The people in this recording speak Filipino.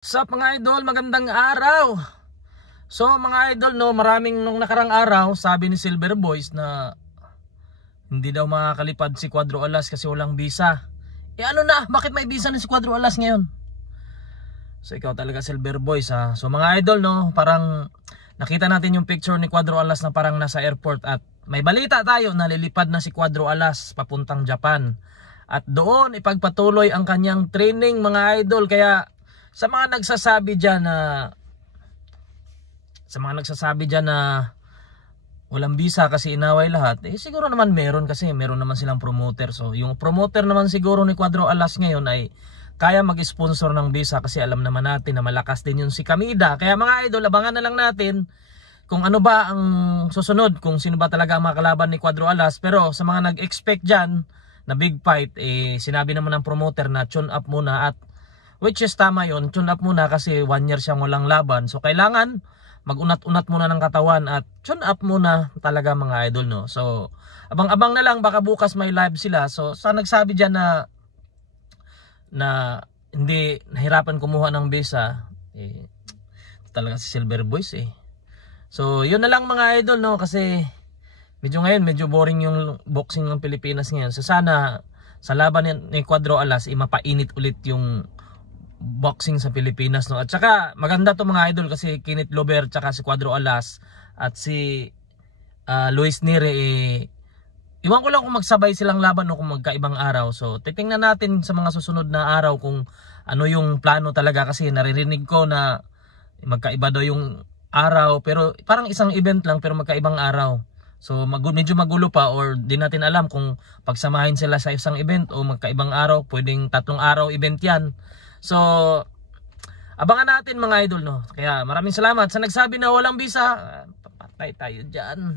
Sa mga idol, magandang araw. So mga idol, no, maraming nung nakarang araw sabi ni Silver Boys na hindi daw makakalipad si Cuadro Alas kasi walang visa. Ano na, bakit may visa na si Cuadro Alas ngayon? So ikaw talaga Silver Boys ha. So mga idol, no, parang nakita natin yung picture ni Cuadro Alas na parang nasa airport at may balita tayo na lilipad na si Cuadro Alas papuntang Japan. At doon ipagpatuloy ang kanyang training mga idol. Kaya sa mga nagsasabi diyan na walang visa kasi inaway lahat, siguro naman meron kasi meron naman silang promoter. So yung promoter naman siguro ni Cuadro Alas ngayon ay kaya mag-sponsor ng visa kasi alam naman natin na malakas din yung si Kamida. Kaya mga idol, abangan na lang natin kung ano ba ang susunod, kung sino ba talaga ang makalaban ni Cuadro Alas. Pero sa mga nag-expect dyan na big fight, sinabi naman ng promoter na tune up muna, at which is tama yun, tune up muna kasi 1 year siyang walang laban. So kailangan mag-unat-unat muna ng katawan at tune up muna talaga mga idol, no. So abang-abang na lang, baka bukas may live sila. So sa nagsabi dyan na hindi nahirapan kumuha ng visa, talaga si Silver Boys So yun na lang mga idol, no, kasi medyo boring yung boxing ng Pilipinas ngayon. So sana sa laban ni Cuadro Alas mapainit ulit yung boxing sa Pilipinas, no. At saka maganda to mga idol kasi Kenneth Lover tsaka si Cuadro Alas at si Luis Nire, iwan ko lang kung magsabay silang laban o kung magkaibang araw. So titingnan natin sa mga susunod na araw kung ano yung plano talaga, kasi naririnig ko na magkaiba daw yung araw, pero parang isang event lang pero magkaibang araw. So medyo magulo pa, or di natin alam kung pagsamahin sila sa isang event o magkaibang araw. Pwedeng 3 araw event yan. So abangan natin mga idol, no. Kaya maraming salamat sa nagsabi na walang visa. Papatay tayo dyan.